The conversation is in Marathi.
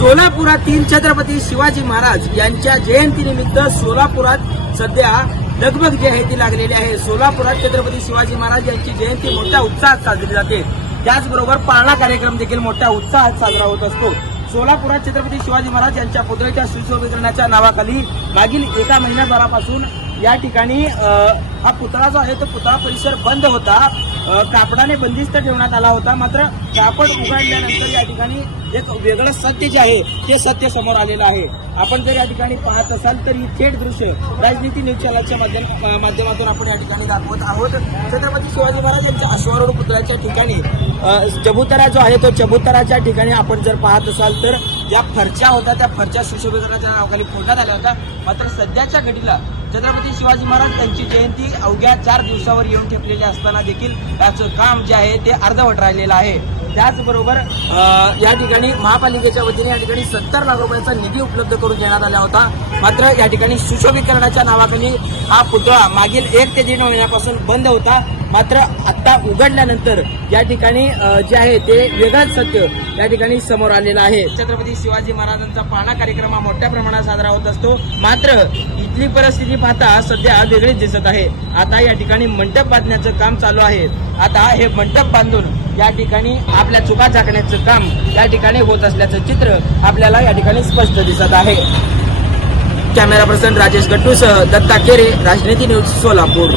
सोलापुरातील छत्रपती शिवाजी महाराज यांच्या जयंतीनिमित्त सोलापुरात सध्या लगबग जी आहे ती लागलेली आहे। सोलापुरात छत्रपती शिवाजी महाराज यांची जयंती मोठ्या उत्साहात साजरी जाते। त्याचबरोबर पाळणा कार्यक्रम देखील मोठ्या उत्साहात साजरा होत असतो। सोलापुरात छत्रपती शिवाजी महाराज यांच्या पुतळ्याच्या सुशोभीकरणाच्या नावाखाली मागील एका महिन्याभरापासून या ठिकाणी हा पुतळा जो आहे तो पुतळा परिसर बंद होता, कापडाने बंदिस्त ठेवण्यात आला होता। मात्र कापड उघडल्यानंतर या ठिकाणी एक वेगळं सत्य जे आहे ते सत्य समोर आलेलं आहे। आपण जर या ठिकाणी पाहत असाल तर ही थेट दृश्य राजनीती न्यूज चॅनलच्या माध्यमातून आपण या ठिकाणी दाखवत आहोत। छत्रपती शिवाजी महाराज यांच्या अश्वारूढ पुतळ्याच्या ठिकाणी चबुतरा जो आहे तो चबुतराच्या ठिकाणी आपण जर पाहत असाल तर ज्या फरच्या होत्या त्या फरच्या सुशोभीकरणाच्या नावाखाली फोडण्यात आल्या होत्या। मात्र सध्याच्या घडीला छत्रपती शिवाजी महाराज यांची जयंती अवघ्या 4 दिवसावर येऊन ठेपलेली असताना देखील त्याचं काम जे आहे ते अर्धवट राहिलेलं आहे। त्याचबरोबर या ठिकाणी महापालिकेच्या वतीने या ठिकाणी 70 लाख रुपयांचा निधी उपलब्ध करून देण्यात आला होता। मात्र या ठिकाणी सुशोभीकरणाच्या नावाखाली हा पुतळा मागील 1 ते 1.5 महिन्यापासून बंद होता। मात्र आता उघडल्यानंतर या ठिकाणी जे आहे ते वेगळंच सत्य या ठिकाणी समोर आलेलं आहे। छत्रपती शिवाजी महाराजांचा पाळणा कार्यक्रम हा मोठ्या प्रमाणात साजरा होत असतो। मात्र इथली परिस्थिती पाहता सध्या वेगळीच दिसत आहे। आता या ठिकाणी मंडप बांधण्याचं काम चालू आहे। आता हे मंडप बांधून या ठिकाणी आपल्या चुका झाकण्याचं काम या ठिकाणी होत असल्याचं चित्र आपल्याला या ठिकाणी स्पष्ट दिसत आहे। कॅमेरा पर्सन राजेश गट्टूसह दत्ता केरे, राजनीती न्यूज, सोलापूर।